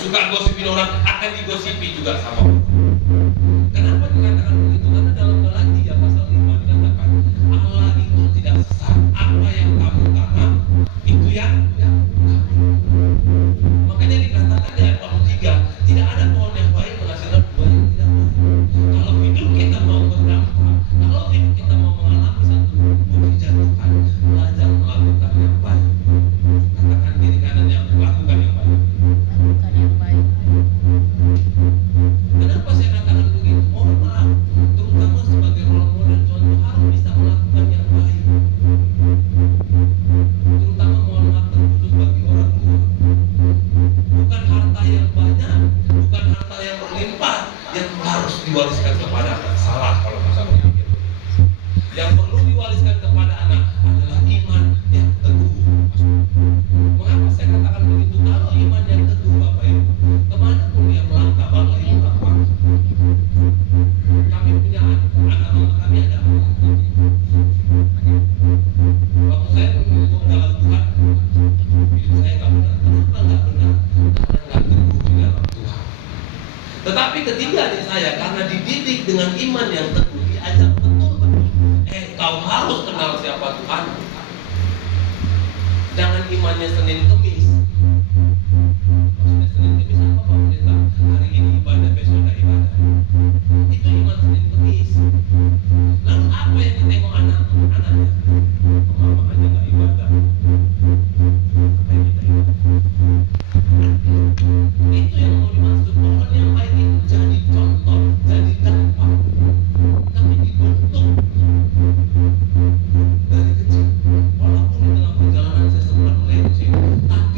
suka gosipin orang akan digosipi juga sama orang. Kenapa dikatakan begitu? Karena dalam Galatia pasal 5 dikatakan Allah itu tidak sesat. Apa yang kamu tanam itu yang makanya dikatakan di ayat 43 tidak ada pohon yang baik menghasilkan buah yang tidak baik. Kalau hidup kita mau berdampak, kalau hidup kita mau mengalami satu mukjizat Tuhan, belajar melakukan yang baik. Katakan kiri kanan yang lakukan yang baik. Lakukan yang baik. Kenapa saya katakan begitu? Mohon maaf, terutama sebagai role model contoh harus bisa melakukan yang baik. Terutama mohon maaf terkhusus bagi orang tua. Bukan harta yang banyak, bukan harta yang berlimpah yang harus diwariskan kepada anak. Salah kalau misalnya begitu. Yang perlu diwariskan kepada anak adalah iman yang teguh. Mengapa saya katakan begitu? Kalau iman yang teguh, Bapak Ibu, kemanapun dia melangkah, Bapak Ibu lapar. Kami punya anak mama kami ada. Waktu saya tumbuh dalam Tuhan, hidup saya nggak benar. Kenapa nggak benar? Karena nggak teguh di dalam Tuhan. Tetapi ketika adik saya, karena dididik dengan iman yang teguh, diajak betul-betul, kau harus kenal siapa Tuhan. Jangan imannya Senin Kemis. Maksudnya Senin Kemis apa Pak Pendeta? Hari ini ibadah, besok ada ibadah. Itu iman Senin Kemis. Lalu apa yang ditengok anaknya? Mama aja nggak ibadah. Apa yang kita ibadah? Itu yang mau dimaksud. Pohon yang baik itu jadi contoh, jadi dampak. Tapi dibentuk dari kecil. Walaupun di dalam perjalanan saya sempat melenceng, tapi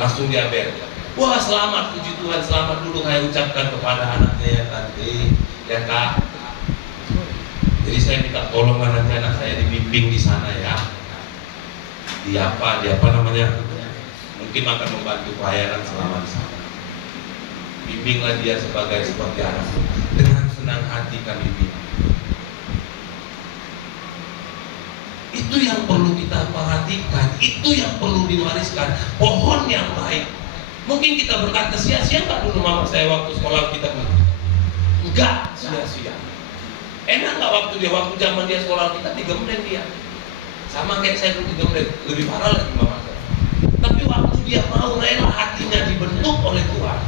langsung dia ber. Wah selamat, puji Tuhan, selamat dulu saya ucapkan kepada anaknya ya tante, ya kak. Jadi saya minta tolong nanti anak saya dibimbing di sana ya. Di apa namanya? Mungkin akan membantu pelayanan selama di sana. Bimbinglah dia seperti anak. Dengan senang hati kami bimbing. Itu yang perlu kita perhatikan, itu yang perlu diwariskan. Pohon yang baik. Mungkin kita berkata sia-sia nggak dulu mama saya waktu sekolah kita? Enggak sia-sia. Enak nggak waktu zaman dia sekolah kita digembleng dia. Sama kayak saya dulu digembleng, lebih parah lagi mama saya. Tapi waktu dia mau rela hatinya dibentuk oleh Tuhan.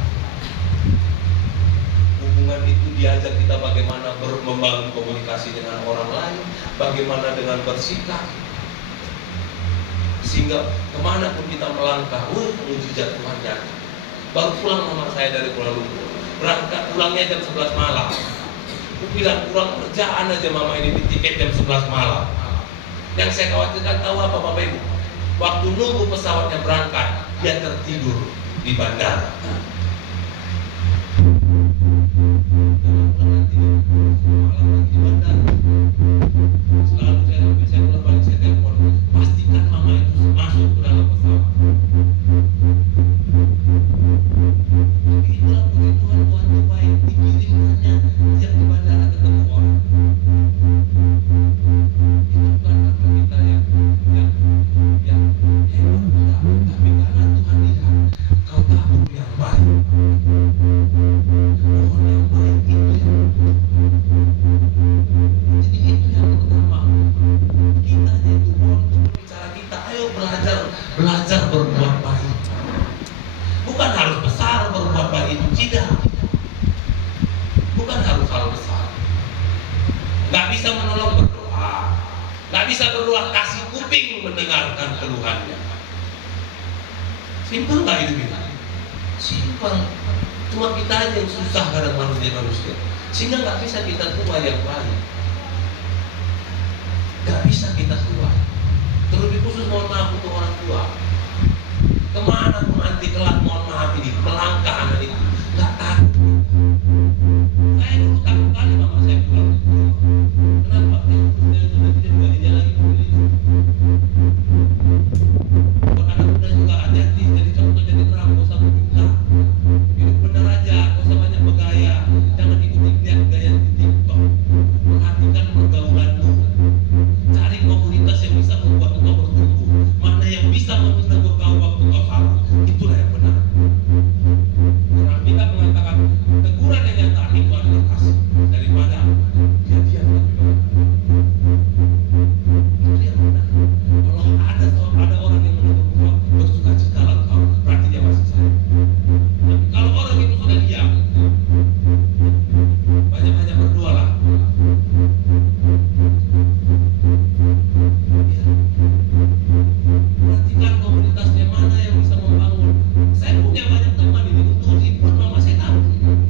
Hubungan itu diajar kita bagaimana membangun komunikasi dengan orang lain, bagaimana dengan bersikap, sehingga kemanapun kita melangkah, mujizat Tuhan nyata. Baru pulang mama saya dari Kuala Lumpur, berangkat pulangnya jam 11 malam. Aku bilang kurang kerjaan aja mama ini di tiket jam 11 malam. Yang saya khawatirkan tahu apa Bapak Ibu? Waktu nunggu pesawatnya berangkat, dia tertidur di bandara. Selalu saya pulang balik saya telepon, pastikan mama itu masuk ke dalam pesawat. Tapi itulah puji Tuhan, Tuhan itu baik, dikirimkannya tiap di bandara ketemu orang. Itu bukan karena kita yang hebat, enggak, tapi karena Tuhan lihat kau tabur yang baik. Pohon yang baik itu yang jadi itu yang pertama. Kita itu pohon untuk berbicara kita. Ayo belajar berbuat baik. Bukan harus besar berbuat baik itu, tidak. Bukan harus hal besar. Nggak bisa menolong berdoa. Nggak bisa berdoa kasih kuping mendengarkan keluhannya. Simpel nggak hidup kita? Simpel. Cuma kita aja yang susah kadang manusia. Sehingga nggak bisa kita tua yang baik. Nggak bisa kita tua. Terlebih khusus mohon maaf untuk orang tua. Kemana pun nanti kelak mohon maaf ini melangkah anak itu nggak takut. Saya dulu takut kali mama saya pulang. Kenapa? Tidak dia lagi begini. Buat anak muda juga hati-hati. Jadi contoh jadi terang, gak usah berbuka. Hidup benar aja, gak usah banyak bergaya. Jangan ikuti lihat gaya di TikTok. Perhatikan pergaulanmu. Cari komunitas yang bisa membuat engkau bertumbuh. Mana yang bisa menegur kau waktu kau salah. Itulah yang benar. Orang kita mengatakan teguran yang nyata itu adalah kasih daripada jadian tapi benar. Itu yang benar. Kalau ada orang yang menegur kau bersuka cita lalu kau berarti dia masih sayang. Tapi kalau orang itu sudah diam, banyak-banyak berdoa lah. Perhatikan komunitasnya mana yang bisa membangun. Saya punya banyak teman ini untuk hibur mama saya tahu.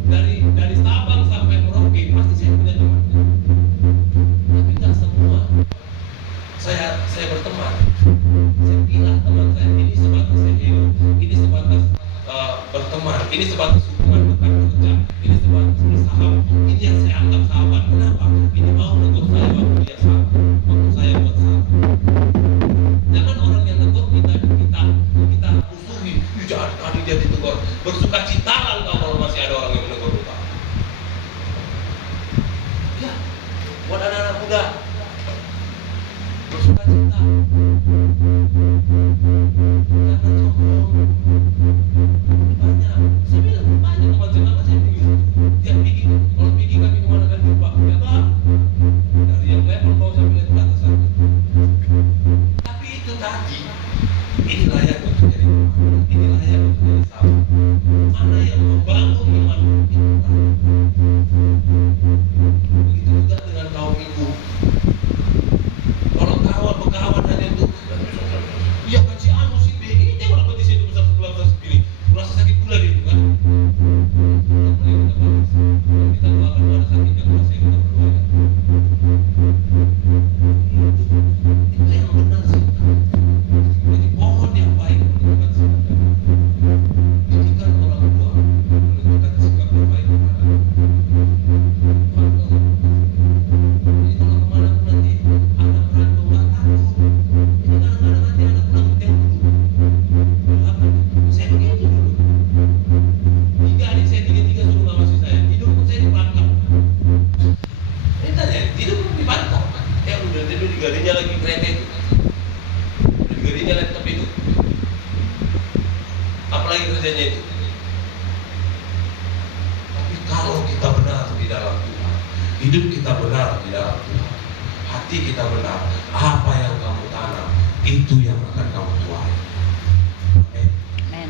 Dari Sabang sampai Merauke pasti saya punya teman. Tapi tidak semua saya berteman. Saya pilih teman saya ini sebatas saya hidup, ini sebatas berteman, ini sebatas hubungan bukan kerja, ini sebatas bersahabat. Ini yang saya anggap sahabat. Kenapa? Ini mau menegur saya waktu dia salah, waktu saya buat salah. Jangan orang yang tegur kita musuhi. Jangan kali dia ditegur. Bersuka cita lah engkau kalau masih ada orang yang menegur kita. Ya, buat anak-anak muda bersuka cita. Jangan sombong. Banyak. Saya bilang banyak teman saya pergi. Dia pergi. Kalau pergi kami kemana kan jumpa. Ya bang. Dari yang level bawah sampai lihat batasan. Tapi itu tadi, ini layak untuk jadi teman, ini layak untuk jadi sahabat. Mana yang membangun iman itu? Begitu juga dengan kaum ibu. Kalau berkawan hanya untuk ya kan si anu si B ini dia orang betis itu besar sebelah segini, merasa sakit pula dia kan? Kita doakan ada sakit yang masih kita berdoa. Itu yang benar sih. Jadi pohon yang baik bukan sebenarnya. lagi kerjanya itu. Tapi kalau kita benar di dalam Tuhan, hidup kita benar di dalam Tuhan, hati kita benar, apa yang kamu tanam itu yang akan kamu tuai. Amin. Amen.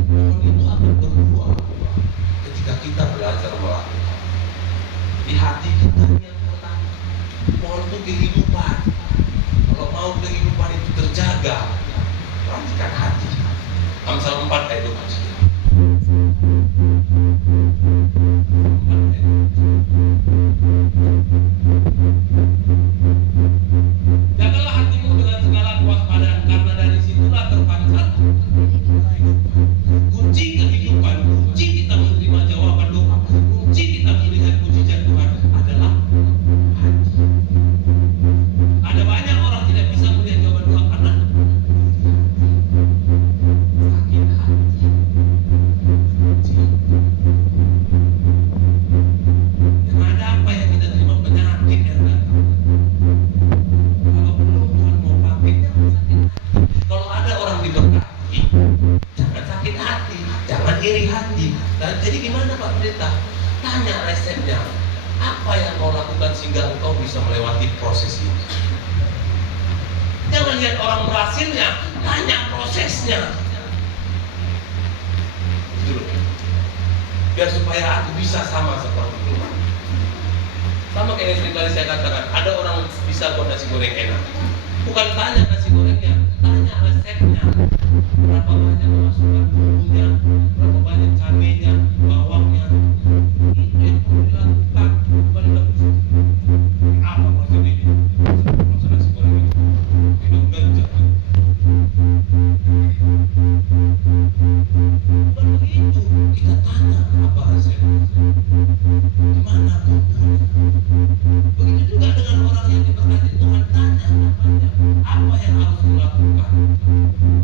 Pohon itu akan berbuah ketika kita belajar melakukan. Di hati kita yang pertama, pohon itu kehidupan. Kalau mau kehidupan itu terjaga, perhatikan hati. Amsal 4 ayat 2. Jagalah hatimu dengan segala kewaspadaan, karena dari situlah terpancar kunci kehidupan, kunci kita menerima jawaban doa, kunci kita melihat mujizat Tuhan adalah hati. Ada banyak orang tidak bisa melihat jawaban doa karena sakit hati. Yang ada apa yang kita terima, penyakit yang datang. Kalau belum Tuhan mau pakai, jangan sakit hati. Kalau ada orang diberkati, jangan sakit hati, jangan iri hati. Nah, jadi gimana Pak Pendeta? Tanya resepnya. Apa yang kau lakukan sehingga engkau bisa melewati proses ini? Jangan lihat orang berhasilnya, tanya prosesnya. Itu loh. Biar supaya aku bisa sama seperti Tuhan. Sama kayak yang sering kali saya katakan, ada orang bisa buat nasi goreng enak. Bukan tanya nasi gorengnya, tanya resepnya. Berapa banyak memasukkan bumbunya, berapa banyak cabenya, bawangnya. Itu yang perlu dilakukan, bukan dilakukan. Apa proses ini? Proses nasi goreng ini. Minum ganja. Bukan begitu. Kita tanya apa resepnya. Gimana bumbunya? Begitu juga dengan orang yang diberkati Tuhan, tanya apa yang harus dilakukan.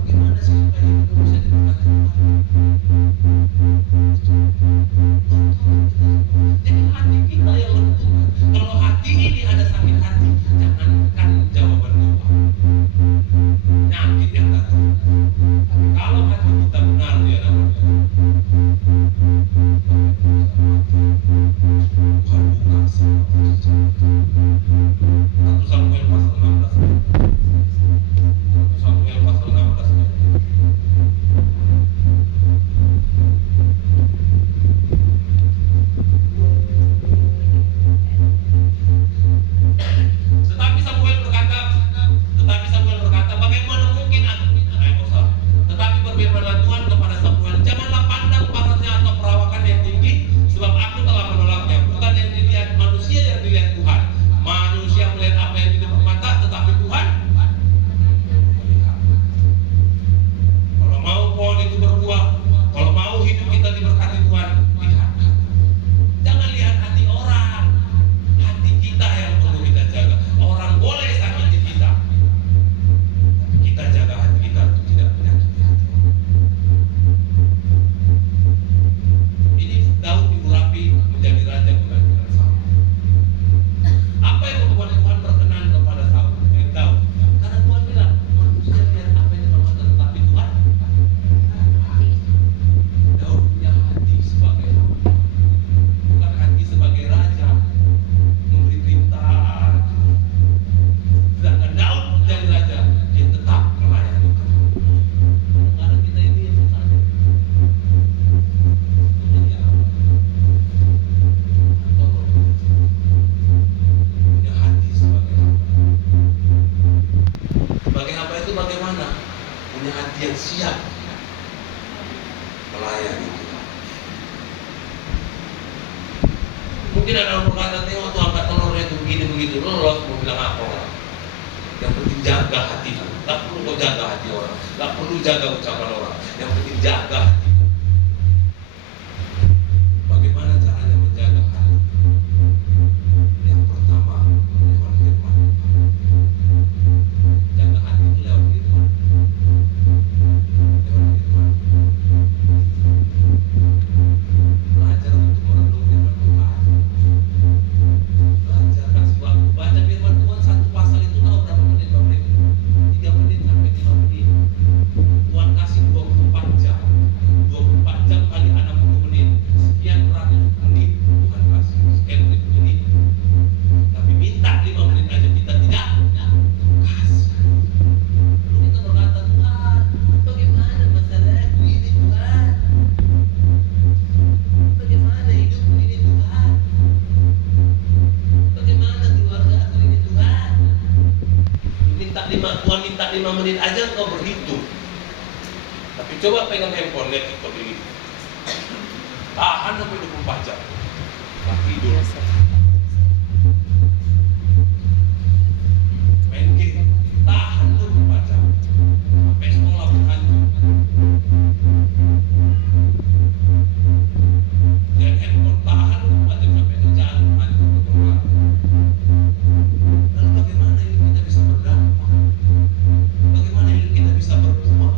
Bagaimana sih supaya hidup bisa diberkati Tuhan? Jadi hati kita yang menentukan. Kalau hati ini ada sakit hati, jangankan jawaban doa, nyakit yang datang. Tapi kalau hati kita benar di hadapan Tuhan buka semua mujizat. 1 Samuel pasal 16. 1 Samuel pasal 16. Tetapi Samuel berkata, bagaimana mungkin aku? Tetapi berfirmanlah Tuhan kepada Samuel, janganlah pandang parasnya atau perawakan yang tinggi, sebab aku telah menolaknya. Bukan yang dilihat manusia yang dilihat Tuhan. Manusia melihat apa yang di depan mata, tetapi Tuhan melihat. Kalau mau pohon itu berbuah, kalau mau hidup kita diberkati Tuhan, lihat. Jangan lihat hati orang. Hati kita yang perlu kita jaga. Orang boleh sakiti kita, tapi kita jaga hati kita untuk tidak menyakiti hati orang. Ini Daud diurapi menjadi raja menggantikan Saul. Apa yang membuat Tuhan berkenan kepada Saul? Daud. Karena Tuhan bilang, manusia lihat apa yang depan mata, tetapi Tuhan hati. Daud punya hati sebagai hamba, bukan hati sebagai raja memberi perintah. Sedangkan Daud menjadi raja, dia tetap melayani Tuhan. Karena kita ini yang susahnya. Jadi apa? Tolong punya hati sebagai hamba. Sebagai hamba itu bagaimana? Punya hati yang siap melayani Tuhan. Mungkin ada orang berkata, tengok tuh angkat telurnya itu begini begitu, lolos mau bilang apa orang? Yang penting jaga hatimu. Tak perlu kau jaga hati orang, tak perlu jaga ucapan orang. Yang penting jaga hati. Bagaimana caranya menjaga hati? Yang pertama, lewat firman Tuhan. Jaga hati itu lewat firman. Lewat firman. Belajar untuk merenung firman Tuhan. Belajar kasih waktu baca firman Tuhan, satu pasal itu tahu berapa menit Bapak Ibu? Tuhan minta 5 menit aja engkau berhitung. Tapi coba pegang handphone, lihat kau begini. Tahan sampai 24 jam. Tak tidur. Main game, tahan 24 jam. Sampai sekolah pun hancur. Dan handphone tahan 24 jam sampai kerjaan pun hancur. Lalu bagaimana hidup kita bisa berdampak? Bagaimana hidup kita bisa berbuah?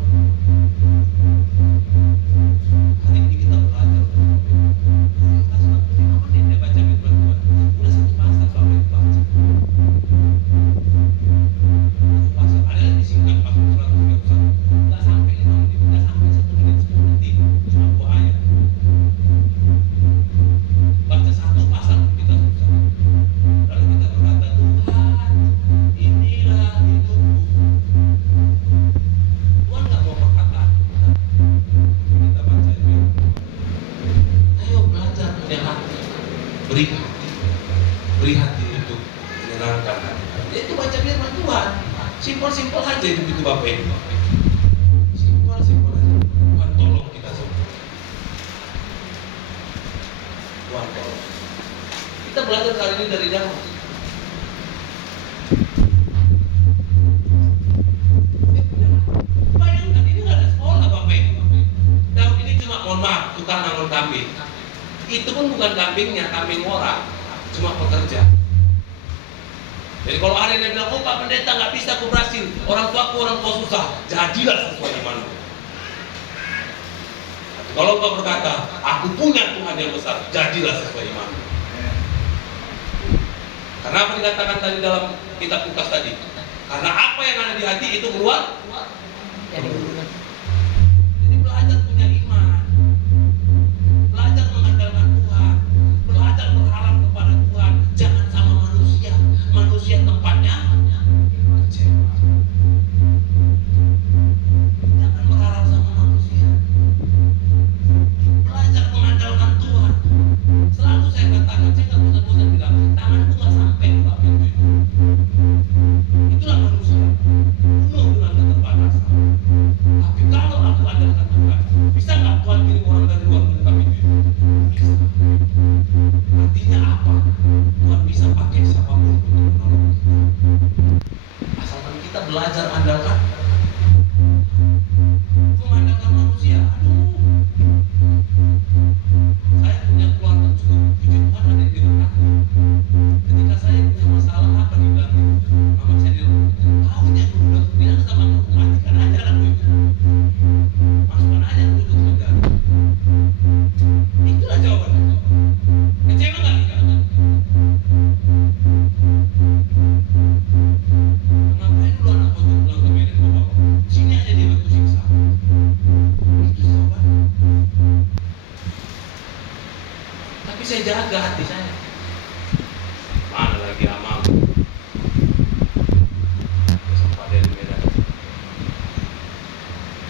Hari ini kita belajar. Kita 5 menit dia baca firman Tuhan. Udah 1 pasal sampai baca. Pasal ada yang disingkat pasal 131. Nggak sampai 5 menit, nggak sampai 1 menit 10 detik. Cuma 2 ayat. Baca 1 pasal kita susah. Lalu kita berkata, Tuhan, inilah hidupku. Tuhan nggak mau perkataan kita. Kita baca itu. Ayo belajar punya hati. Beri hati untuk menyenangkan hati. Itu baca firman Tuhan. Simpel-simpel aja itu Bapak Ibu. Simpel-simpel aja. Tuhan tolong kita semua. Tuhan tolong. Kita belajar kali ini dari Daud. Bayangkan ini nggak ada sekolah Bapak Ibu. Daud ini cuma mohon maaf tukang nangon kambing. Itu pun bukan kambingnya, kambing orang, cuma pekerja. Jadi kalau ada yang bilang, oh Pak Pendeta nggak bisa aku berhasil, orang tua susah, jadilah sesuai imanmu. Kalau engkau berkata, aku punya Tuhan yang besar, jadilah sesuai imanmu. Karena apa dikatakan tadi dalam kitab Lukas tadi? Karena apa yang ada di hati itu keluar. Jadi belajar punya iman, belajar mengandalkan Tuhan, belajar berharap kepada Tuhan, jangan sama manusia. Manusia tempatnya kecewa. Jangan berharap sama manusia. Belajar mengandalkan Tuhan. Selalu saya katakan, saya nggak bosan-bosan bilang, tanganku nggak sampai di bawah pintu itu. Itulah manusia, penuh dengan keterbatasan. Tapi kalau aku andalkan Tuhan, bisa nggak Tuhan kirim orang dari luar membuka pintu itu? Bisa. Artinya apa? Tuhan bisa pakai siapapun untuk menolong kita. Asalkan kita belajar andalkan. Mengandalkan manusia, aduh. Saya punya keluarga cukup, puji Tuhan ada yang diberkati. Ketika saya punya masalah apa dibilang, mama saya bilang, tahunya udah bilang sama aku, matikan aja lagu itu, masukkan aja lagu itu ke penjara. Itulah jawabannya. Kecewa nggak kita? Ngapain dulu anak kau pulang ke Medan bawa? Sini aja dia batu siksa. Itu jawabannya. Tapi saya jaga hati saya. Mana lagi amal? Sampai ada di Medan.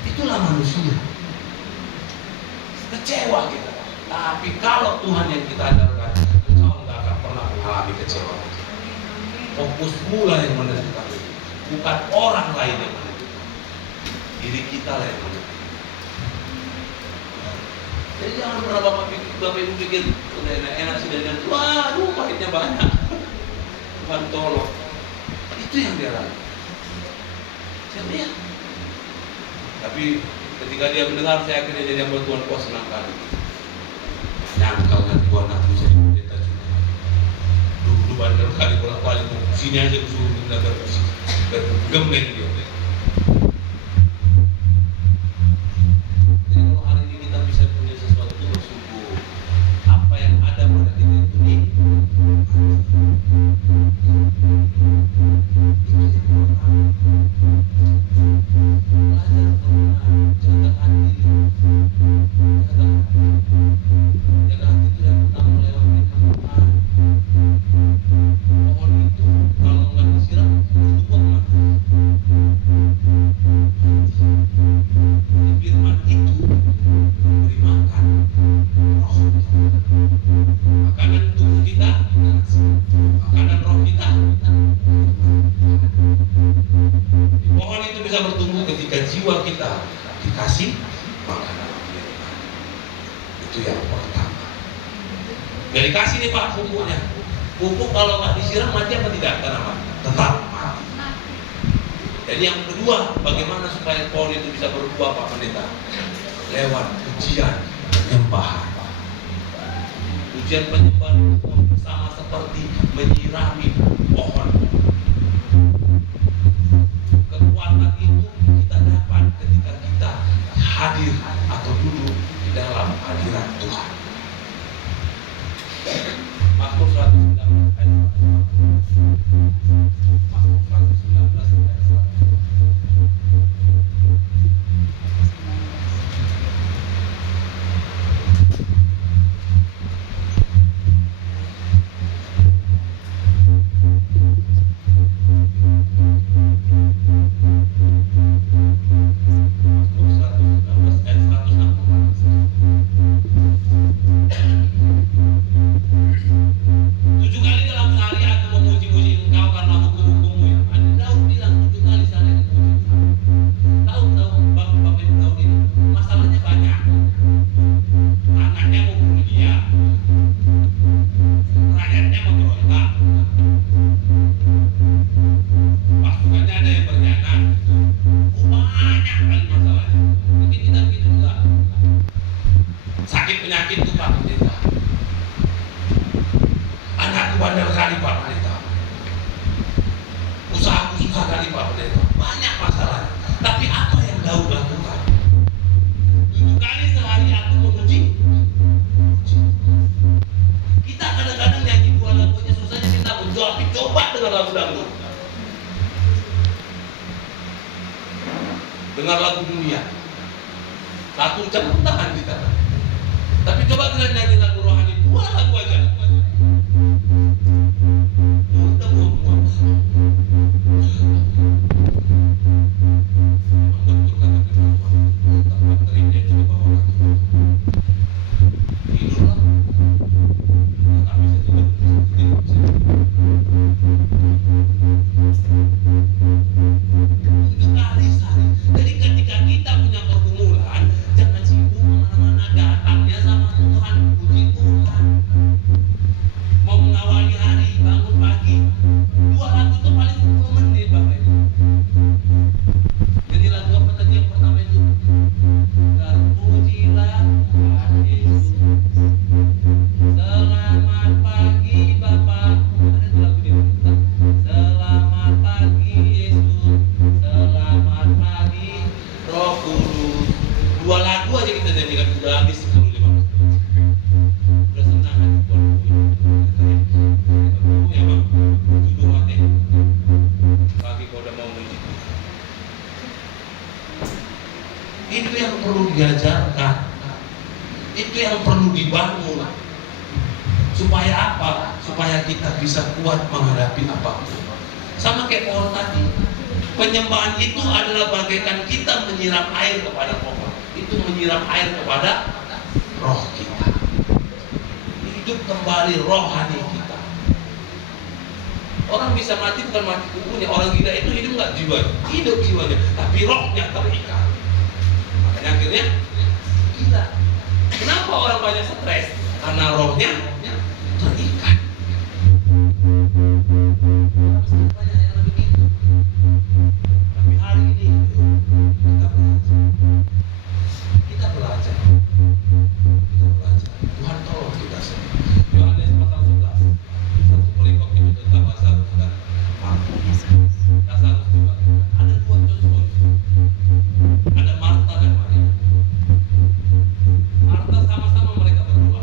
Itulah manusia. Kecewa kita. Tapi kalau Tuhan yang kita andalkan, engkau nggak akan pernah mengalami kecewa. Fokus mula yang menentukan itu, bukan orang lain yang menentukan. Diri kita lah yang menentukan. Jadi jangan pernah Bapak Ibu pikir udah enak sih dan waduh pahitnya banyak. Tuhan tolong. Itu yang dia lakukan. Siapa ya? Tapi ketika dia mendengar saya akhirnya jadi hamba Tuhan, kok senang kali. Nyangkal kan Tuhan aku bisa pendeta juga. Dulu bandel kali bolak-balik sini aja suruh belajar musik. Bergemeng dia. Jadi kalau hari ini kita bisa punya sesuatu bersungguh, apa yang ada pada kita itu nih. Itu yang pertama. Belajar tenang, jaga hati. Jaga hati itu yang pertama lewat firman Tuhan. Pohon itu kalau nggak disiram, tumbuh kemana? jiwa kita dikasih makanan. Itu yang pertama. Gak dikasih nih Pak pupuknya. Pupuk kalau nggak disiram mati apa tidak? Kenapa? Tetap mati. Jadi yang kedua, bagaimana supaya pohon itu bisa berbuah Pak Pendeta? Lewat ujian penyembahan. Ujian penyembahan sama seperti menyirami pohon. Kekuatan itu kita dapat ketika kita hadir atau duduk di dalam hadirat Tuhan. Mazmur 119 ayat 1. Mazmur 119 ayat 7 kali dalam sehari aku memuji-muji engkau karena hukum-hukummu yang adil. Daud bilang 7 kali sehari aku memuji Tuhan. Tahu Bapak Ibu Daud ini masalahnya banyak. Anaknya mau bunuh dia, rakyatnya mau berontak, pasukannya ada yang berkhianat. Banyak kali masalahnya. Mungkin kita begitu juga. Sakit penyakit itu Pak Pendeta. Anakku bandel kali Pak Pendeta. Usahaku susah kali Pak Pendeta. Banyak masalah. Tapi apa yang Daud lakukan? 7 kali sehari aku memuji. Kita kadang-kadang nyanyi 2 lagu aja susahnya minta menjawab. Coba dengar lagu dangdut. Dengar lagu dunia. Satu jam tahan kita. Tapi coba kalian nyanyi lagu rohani 2 lagu aja. Udah muak. Memang betul kata firman Tuhan. Tempat terindah juga bawa kaki. Tidurlah. Tak bisa tidur. Tidak bisa. 7 kali sehari. Jadi ketika kita punya pergumulan, jangan sibuk kemana-mana, datangnya sama Tuhan, puji Tuhan. Mau mengawali hari, bangun pagi, 2 lagu itu paling 10 menit Bapak Ibu. Jadi lagu apa tadi yang pertama itu? Terpujilah Tuhan Yesus. Selamat pagi Bapak. Ada itu lagu dia. Selamat pagi Yesus. Selamat pagi Roh Kudus. 2 lagu aja kita nyanyikan sudah habis 10-15 menit. Udah senang kan buat buku ya Bang. Judul hati. Pagi kau udah mau menuju. Itu yang perlu diajarkan. Itu yang perlu dibangun. Supaya apa? Supaya kita bisa kuat menghadapi apapun. Sama kayak pohon tadi. Penyembahan itu adalah bagaikan kita menyiram air kepada pohon. Itu menyiram air kepada roh kita. Hidup kembali rohani kita. Orang bisa mati bukan mati tubuhnya. Orang gila itu hidup nggak jiwanya, hidup jiwanya, tapi rohnya terikat. Makanya akhirnya gila. Kenapa orang banyak stres? Karena rohnya terikat. Orang banyak yang begitu. Tapi hari ini kita belajar. Tuhan tolong kita semua. Yohanes pasal 11. Satu perikop itu tentang Lazarus dan Marta. Lazarus juga. Ada 2 contoh. Ada Marta dan Maria. Marta sama-sama mereka berdua.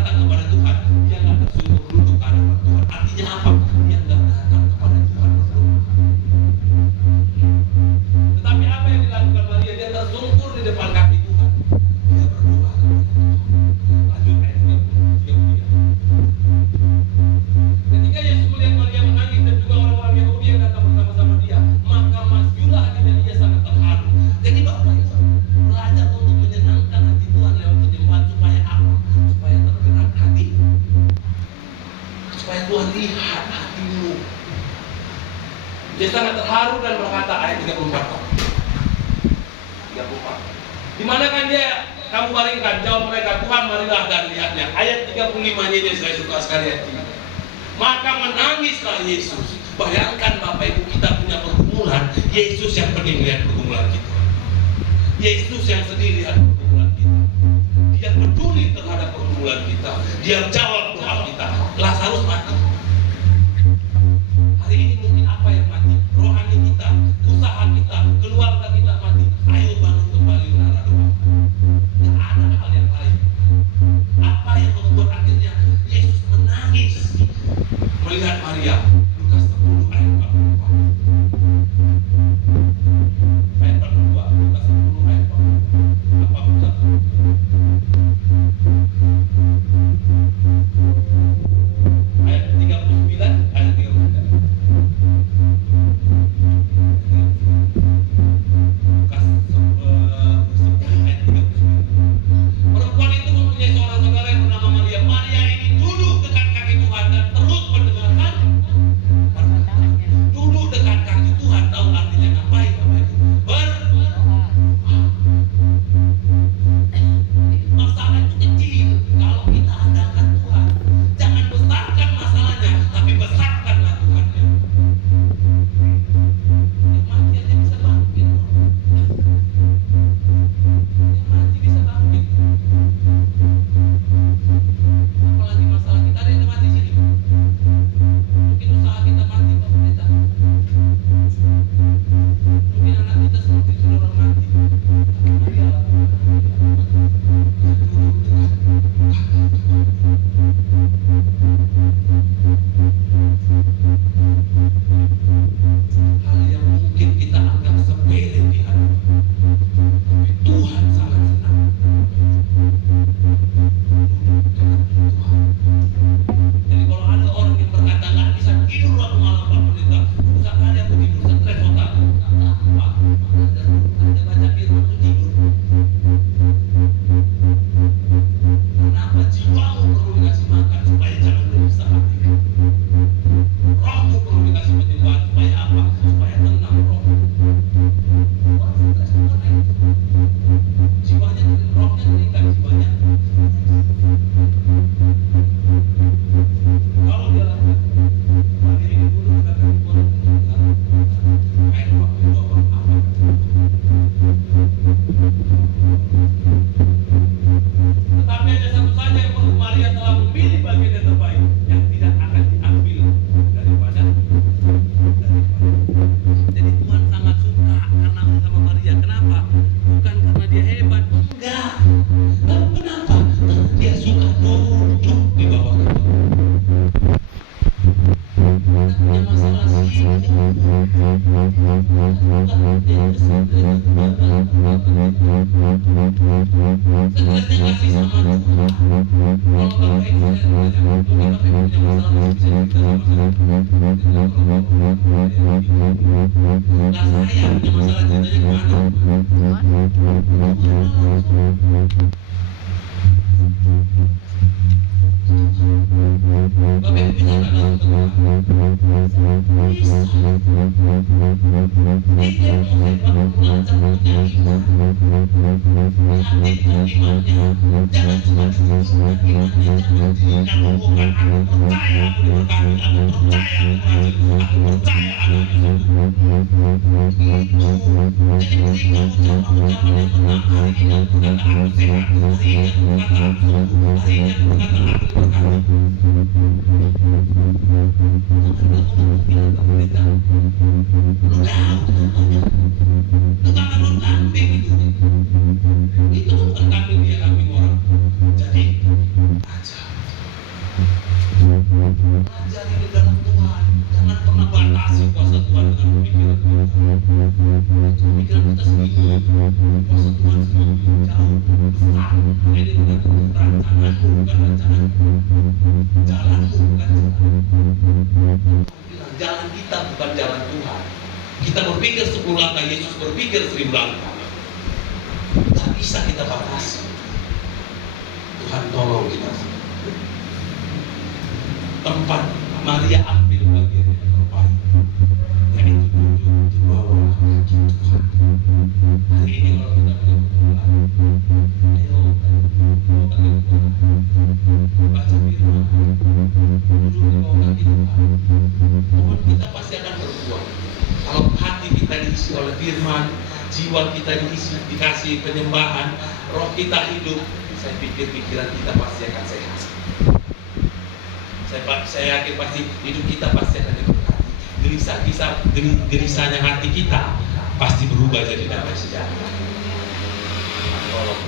datang kepada Tuhan, dia nggak tersungkur duduk ke hadapan Tuhan. Artinya apa? Dia nggak datang kepada Tuhan berdoa. Tetapi apa yang dilakukan Maria? Dia tersungkur di depan kaki Tuhan. Dia berdoa. Lanjut ayat 33. Ketika Yesus melihat Maria menangis dan juga orang-orang Yahudi yang datang bersama-sama dia, maka masyurlah hatinya, dia sangat terharu. Jadi Bapak Ibu belajar untuk menyenangkan hati Tuhan lewat penyembahan supaya apa? Supaya tergerak hati, supaya Tuhan lihat hatimu. Dia sangat terharu dan berkata, ayat 34. Di mana kan dia? Kamu palingkan, jawab mereka, Tuhan marilah dan lihatnya. Ayat 35 ini saya suka sekali ayat ini. Maka menangislah Yesus. Bayangkan Bapak Ibu, kita punya pergumulan, Yesus yang pedih melihat pergumulan kita. Yesus yang sedih lihat pergumulan kita. Dia peduli terhadap pergumulan kita. Dia jawab doa kita. Lazarus mati. Hari ini mungkin apa yang mati? Rohani kita, usaha kita, keluarga kita mati. Ayo bangun kembali menara doa. Dan ada hal yang lain. Apa yang membuat akhirnya Yesus menangis melihat Maria? Lukas 10 ayat 44. Ayat 42, Lukas 10 ayat 41. Ayat 39, ayat 39. Lukas 10 ayat 39. Perempuan itu mempunyai seorang saudara yang bernama Maria. Maria ini duduk dekat kaki Tuhan dan terus mendengarkan. Duduk dekat kaki Tuhan, tahu artinya ngapain Bapak Ibu? Masalah itu kecil kalau kita andalkan Tuhan. Jangan besarkan masalahnya, tapi besarkanlah Tuhannya. Yang mati aja bisa bangkit. Yang mati bisa bangkit. Apalagi masalah kita, ada yang mati sini. Mungkin usaha kita mati, Pak Pendeta. Mungkin anak kita seperti sudah orang mati. Maria lah. Hal yang mungkin kita anggap sepele di hadapan, tapi Tuhan sangat senang. Jadi kalau ada orang yang berkata nggak bisa tidur waktu malam Pak Pendeta, usah kali aku tidur stres otak. Apa? Ada baca firman itu tidur. Kenapa jiwamu perlu dikasih makan supaya jangan berusaha hati. Rohmu perlu dikasih penyembahan supaya apa? Supaya tenang rohmu. Orang stres itu karena itu. Jiwanya, rohnya terikat, jiwanya. Kalau dia lakukan, hari ini dulu kita akan buat ayat 42 apa? Tetapi ada satu saja yang perlu, Maria telah memilih bagian yang terbaik yang tidak akan diambil daripada. Jadi Tuhan sangat suka karena sama Maria. Kenapa? Bukan karena dia hebat, enggak. Tapi kenapa? Karena dia suka duduk di bawah kita. Kita punya masalah sih. Stresnya kasih sama Tuhan. Kalau Bapak Ibu saya tanya, mungkin Bapak Ibu punya masalah bisa cerita sama saya. Nah saya punya masalah, ceritanya kemana? Bapak Ibu bisa nggak langsung ke Tuhan? Bisa. Dia mau saya belajar punya iman. Aktifkan imannya. Jangan cuma disebutkan imannya, jangan dinamakan aku percaya aku diberkati, aku percaya aku rajin, aku percaya aku disembuh. Itu. Jadi ketika ucapan-ucapan yang menang, hari ini aku berkata aku sehat, hari ini aku berkata aku sembuh, hari ini aku berkata aku diberkati. Tuhan ngomong bilang Pak Pendeta, lu jauh ngomongnya. Itu kata non kambing itu. Itu bukan kambing dia, kambing orang. Jadi aja. Pelajari di dalam Tuhan. Jangan pernah batasi kuasa Tuhan dengan pemikiran kita. Pemikiran kita sendiri, kuasa Tuhan sendiri jauh besar. Ini bukan rancanganmu, bukan rancanganmu. Jalanmu bukan jalan. Jalan kita bukan jalan Tuhan. Kita berpikir 10 langkah, Yesus berpikir 1000 langkah. Tak bisa kita batasi. Tuhan tolong kita. Tempat Maria ambil bagian yang terbaik, yaitu duduk di bawah kaki Tuhan. Hari ini kalau kita punya pergumulan, ayo baca firman, duduk di bawah kaki Tuhan. Tuhan kita pasti akan berbuat. Kalau hati kita diisi oleh firman, jiwa kita diisi, dikasih penyembahan, roh kita hidup, saya pikir pikiran kita pasti akan sehat. Saya yakin pasti hidup kita pasti akan diberkati. Gelisahnya hati kita pasti berubah jadi damai sejahtera. Tolong,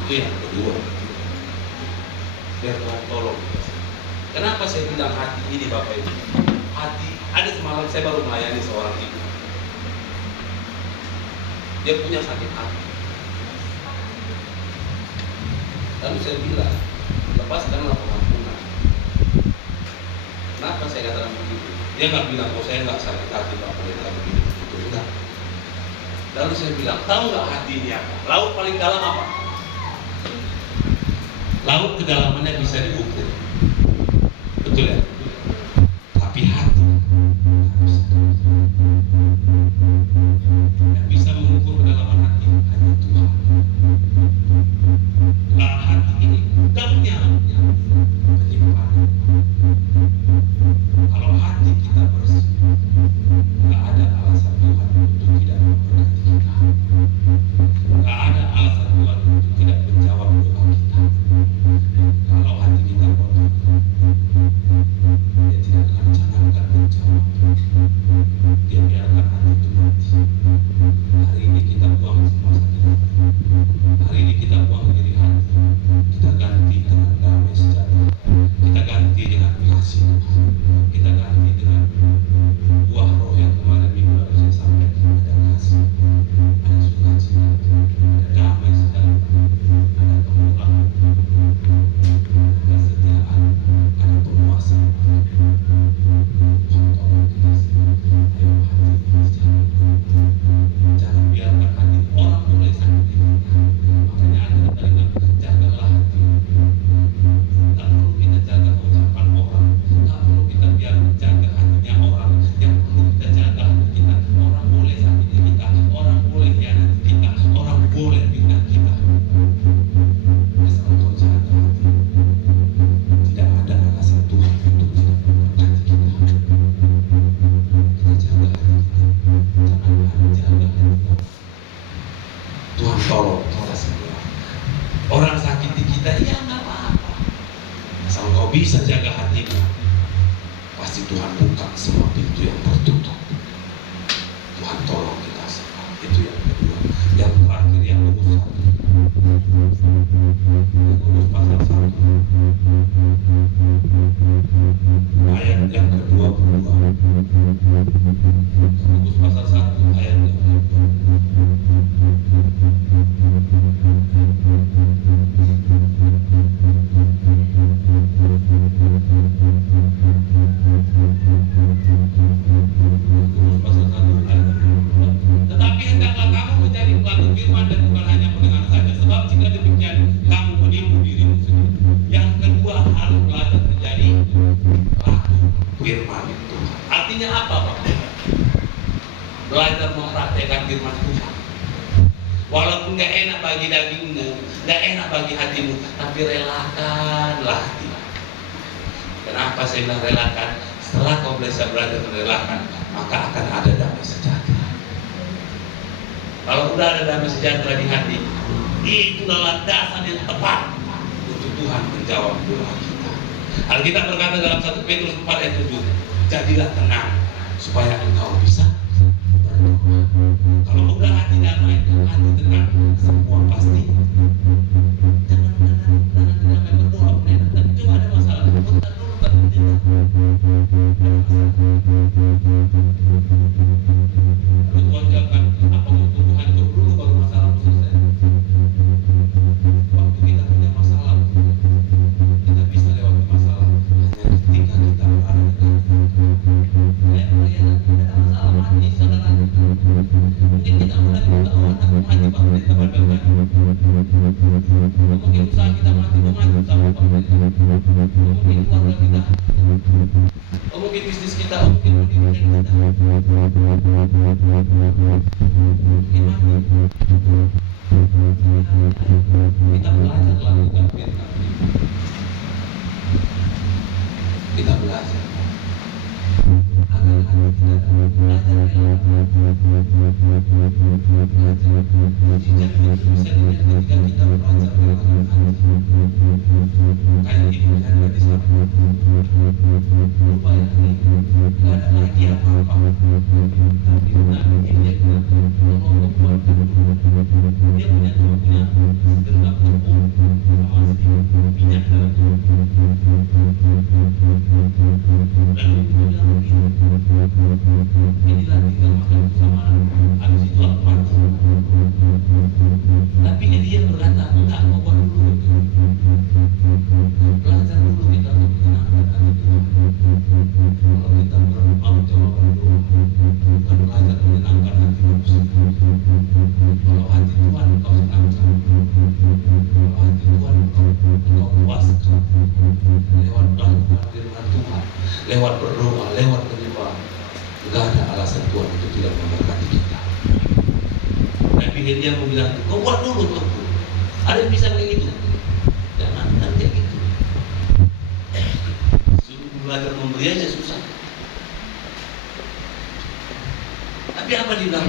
itu yang kedua. Biar Tuhan tolong. Kenapa saya bilang hati ini Bapak Ibu? Hati, ada semalam saya baru melayani seorang ibu. Dia punya sakit hati. Lalu saya bilang, lepaskanlah pengampunan. Kenapa saya katakan begitu? Dia nggak bilang, oh saya nggak sakit hati Pak Pendeta begitu. Enggak. Lalu saya bilang, tahu nggak hati ini apa? Laut paling dalam apa? Laut kedalamannya bisa diukur. Betul ya? Tapi hati yang bisa mengukur kedalaman hati hanya Tuhan. Nah, hati ini gudangnya penyimpanan. Kalau hati kita bersih, nggak ada alasan Tuhan untuk tidak memberkati kita. Nggak ada alasan Tuhan untuk tidak menjawab doa kita. Kalau hati kita kotor, Dia tidak akan canangkan menjawab. Dia biarkan hati itu mati. Hari ini kita buang semua sakit hati. Hari ini kita buang iri hati. Kita ganti dengan damai sejahtera. Kita ganti dengan kasih Tuhan. Kita ganti dengan buah roh yang kemarin minggu lalu saya sampaikan. Ada kasih, ada sukacita, ada damai sejahtera, ada kemuliaan, ada kesetiaan, ada penguasaan. Tuhan tolong kita semua. Ayo hati sejahtera. Jangan biarkan hati orang mulai sakit. Makanya ada tadi jagalah hati. Tak perlu kita jaga ucapan orang, tak perlu kita biar jaga hatinya orang. Yang perlu kita jaga hati kita. Orang boleh sakiti kita, orang boleh hianati kita, orang boleh fitnah kita. Asal kau jaga hati, tidak ada alasan Tuhan untuk tidak memberkati kita. Kita jaga hati kita, jangan jaga hati kita. Tuhan tolong kita semua. Orang sakiti kita, ya nggak apa-apa. Asal kau bisa jaga hatimu, pasti Tuhan buka semua pintu yang tertutup. Tuhan tolong kita semua. Itu yang kedua. Yang terakhir, yang Yakobus 1. Yakobus pasal 1 ayat yang ke-22. Yakobus pasal 1 ayat yang ke-22. Tetapi hendaklah kamu menjadi pelaku firman dan bukan hanya pendengar saja, sebab jika demikian kamu menipu dirimu sendiri. Yang kedua, harus belajar menjadi pelaku firman Tuhan. Artinya apa Pak? Belajar mempraktekkan firman Tuhan. Walaupun gak enak bagi dagingmu, gak enak bagi hatimu, tapi relakanlah hatimu. Kenapa saya bilang relakan? Setelah kau bisa belajar merelakan, maka akan ada damai sejahtera. Kalau udah ada damai sejahtera di hati, itulah landasan yang tepat untuk Tuhan menjawab doa kita. Alkitab berkata dalam 1 Petrus 4 ayat 7, jadilah tenang supaya engkau bisa berdoa. Kalau udah hati damai, hati tenang, semua pasti. Jangan damai berdoa, tapi coba ada masalah, bentar dulu, Pak Pendeta Bandel kan? Mungkin usaha kita mati sama Pak Pendeta. Mungkin keluarga kita, mungkin bisnis kita, mungkin pendidikan kita, mungkin mati. Kita belajar lakukan firman. Kita belajar agar hati kita belajar Mujizat itu bisa dilihat ketika kita belajar relakan hati. Kayak ibu yang ada di sana. Lupa ya, nggak ada lagi apa-apa. Tapi nanti dia bilang, tolong membuat dia punya genggam tepung sama sedikit minyak dalamnya. Lalu ibu bilang begini, inilah tinggal makan bersama, habis itu aku mati. Tapi dia berkata, enggak, mau buat dulu gitu. Belajar dulu kita untuk menyenangkan hati Tuhan. Kalau kita mau coba berdoa, bukan belajar menyenangkan hati manusia. Kalau hati Tuhan engkau senangkan, kalau hati Tuhan engkau puaskan, lewat melakukan firman Tuhan, lewat berdoa, lewat menyembah, enggak ada alasan Tuhan itu tidak memberkati kita. Tapi dia mau bilang, kau buat dulu tuh. Ada yang bisa kayak gitu? Jangan kayak gitu. Suruh belajar memberi aja susah. Tapi apa dia bilang?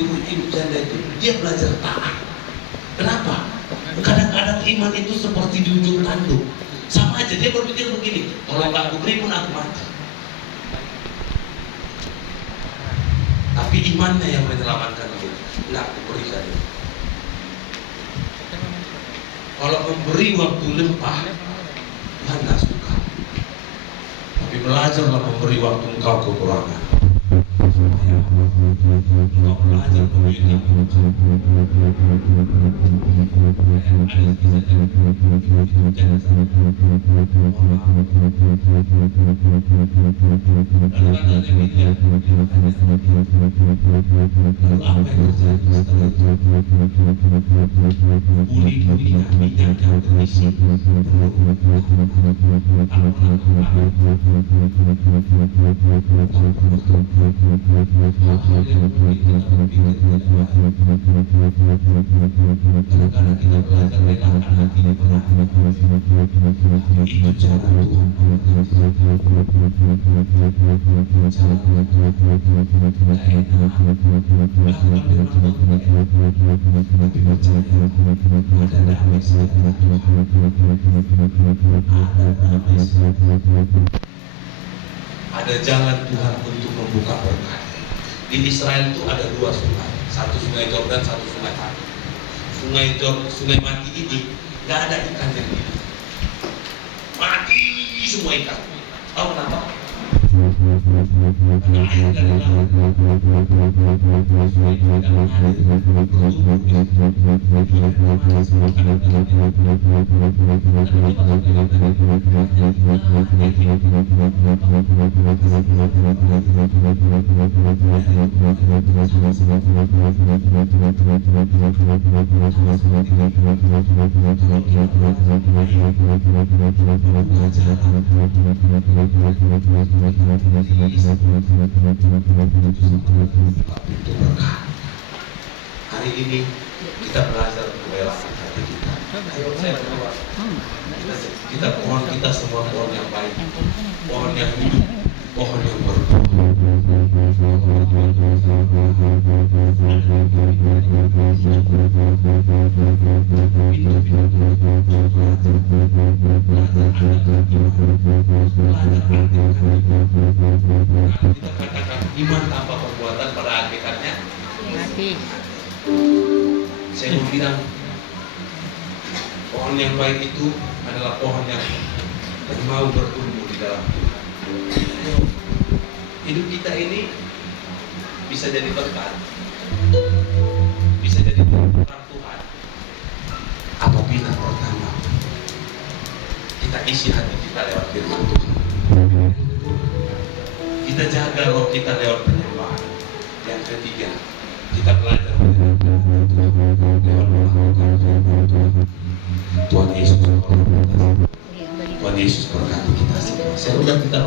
Ibu janda itu dia belajar taat. Kenapa? Kadang-kadang iman itu seperti di ujung tanduk. Sama aja dia berpikir begini, kalau nggak aku beri pun aku mati. Tapi imannya yang menyelamatkan dia. Nggak aku berikan. Kalau memberi waktu limpah, Tuhan nggak suka. Tapi belajarlah memberi waktu engkau kekurangan. Supaya engkau belajar memberi kami. Ada kisah itu jangan sampai. Lalu kata dia, lalu apa yang terjadi setelah itu? Buli-bulinya minyak yang terisi hal-hal yang mungkin kita berpikir tidak baik. Kadang-kadang kita belajar relakan hati di berat. Itu cara Tuhan memberkati. Cara Tuhan tidak enak. Bahkan firman Tuhan tidak enak. Tapi percaya ada damai sejahtera Tuhan. Ada damai sejahtera. Ada jalan Tuhan untuk membuka berkat. Di Israel itu ada dua sungai, satu sungai Yordan, satu sungai Mati. Sungai Mati ini nggak ada ikan yang hidup, mati semua ikan. Tahu kenapa? Karena air dari laut, sungai itu tidak mengalir, bertumbuh di situ. Dia mati semua ikan dalamnya. Lalu dia masuk ke Yordan, hari ini kita belajar merelakan hati kita. Ayo saya berdoa. Kita pohon kita semua pohon yang baik, pohon yang hidup, pohon yang berbuah. Kita katakan iman tanpa perbuatan pada hakikatnya mati. Saya mau bilang pohon yang baik itu adalah pohon yang mau bertumbuh di dalam Tuhan. Hidup kita ini bisa jadi berkat, bisa jadi terang Tuhan apabila pertama kita isi hati kita lewat firman Tuhan. Kita jaga roh kita lewat penyembahan. Yang ketiga, Kita belajar mendengarkan Tuhan lewat melakukan firman Tuhan. Tuhan Yesus menolong kita. Tuhan Yesus berkati kita semua. Saya udah tidak